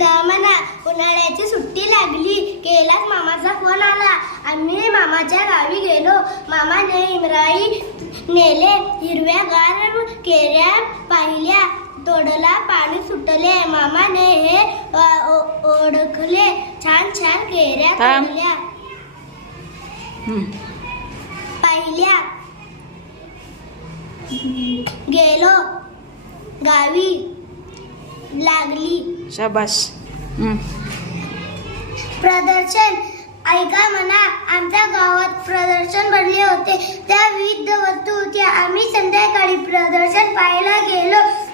ऐका म्हणा? उन्हाळ्याची सुट्टी लागली. केलाच मामाचा फोन आला. आम्ही मामाच्या गावी गेलो. मामाने इमराई नेले. हिरव्यागार केऱ्या पाहिल्या. तोडला पाणी सुटले. मामाने हे ओळखले छान छान केऱ्या हं. पाहिल्या. गेलो. गावी. लागली. शाबाश. प्रदर्शन ऐका म्हणा आमच्या गावात प्रदर्शन भरले होते. त्या विविध वस्तू होत्या. आम्ही संध्याकाळी प्रदर्शन पाहायला गेलो.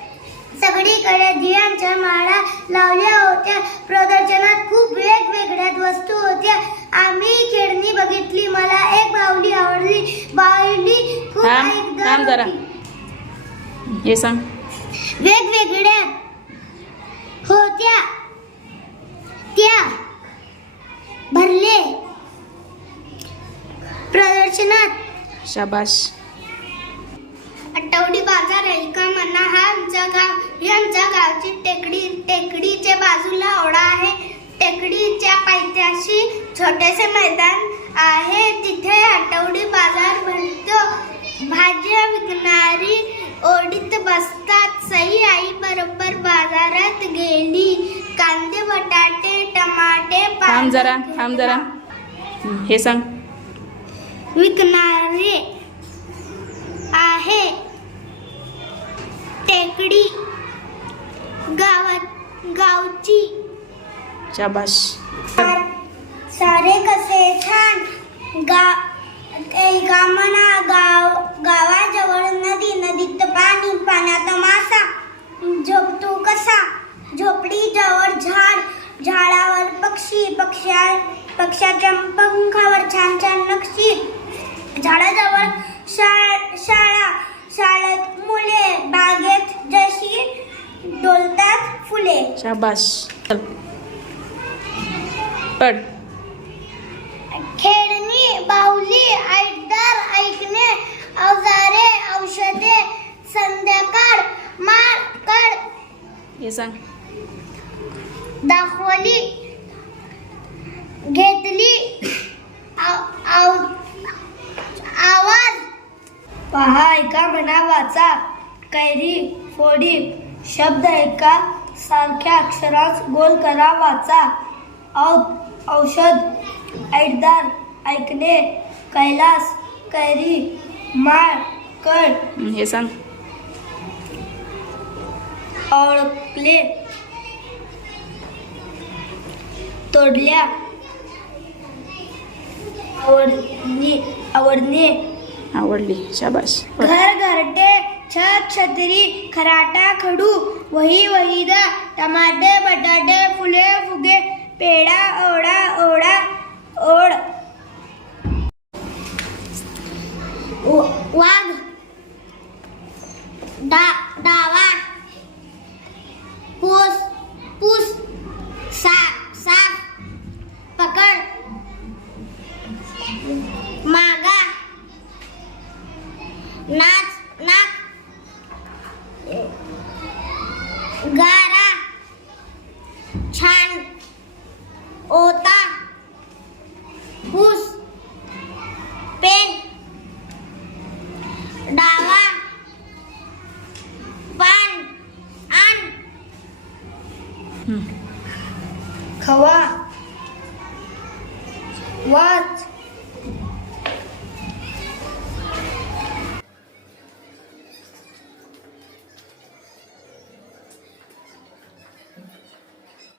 सगळीकडे दियांच्या माळा लावल्या होत्या. प्रदर्शनात खूप वेगवेगळ्या वस्तू होत्या. आम्ही खेळणी बघितली. मला एक बाहुली आवडली. बाहुली खूप होती. हे सांग. वेगवेगळ्या होत्या त्या. भरले. प्रदर्शनात. शाबाश आठवडी बाजार ऐका म्हणा हा आमचा गाव ही आमच्या गावची टेकडी टेकडीच्या बाजूला ओढा आहे. टेकडीच्या पायथ्याशी छोटेसे मैदान आहे. तिथे आठवडी बाजार भरतो. भाज्या विकणारी ओढीत बसतात. सई आई बरोबर बाजारात गेली. कांदे बटाटे टमाटे थांब जरा थांब जरा. हं. सांग. विकणारे आहे. टेकडी गावात गावची. शाबाश सारे कसे छान. गा एका म्हणा गाव गावाजवळ नदी नदीत पाणी पाण्यात मासा झोपतो कसा जवळ झाड झाडावर पक्षी पक्ष्या पक्ष्याच्या पंखावर छान छान नक्षी. झाडाजवळ शाळा शाळा शाळेत मुले बागेत जशी डोलतात फुले. शाबाश पड. खेळणी बाहुली ऐकदार ऐकणे अवजारे औषधे संध्याकाळ माकड हे सांग. दाखवली घेतली आव- आव- आवाज. पहा ऐका म्हणा वाचा कैरी फोडी शब्द ऐका सारख्या अक्षरात गोल करा वाचा औ औषध ऐटदार ऐकणे कैलास कैरी माळ हं. हे सांग. ओळखले. तोडल्या. आवडली शाबाश पड. घर घरटे छत छत्री खराटा खडू वही वहीदा टमाटे बटाटे फुले फुगे पेडा ओढा ओढा ओढ. मागा. नाच नाक. गारा. छान. ओता. फूस पेन. डावा. पान. आण. खवा. वाच